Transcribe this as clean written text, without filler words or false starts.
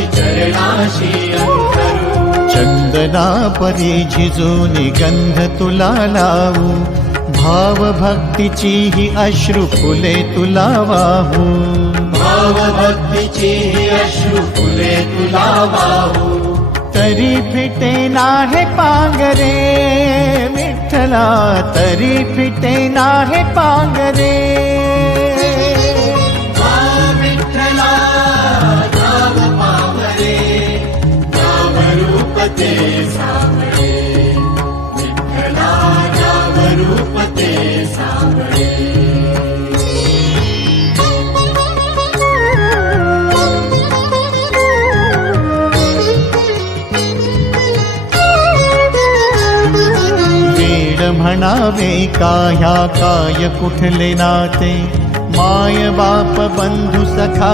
माझी चरणाशी अंतरू। चंदना परी झिजूनी गंध तुला लावू, भाव भक्तीची ही अश्रु फुले तुला वाहू। भाव भक्तीची ही अश्रु फुले तुला वाहू। तरी फिटे नाहे पांगरे विठ्ठला, तरी फिटे नाहे पांगरे। विठ्ठला नाव पावरे, नाव रूप ते सावळे। विठ्ठला नाव रूप ते सावळे। म्हणावे का ह्या काय कुठले नाते, माय बाप बंधू सखा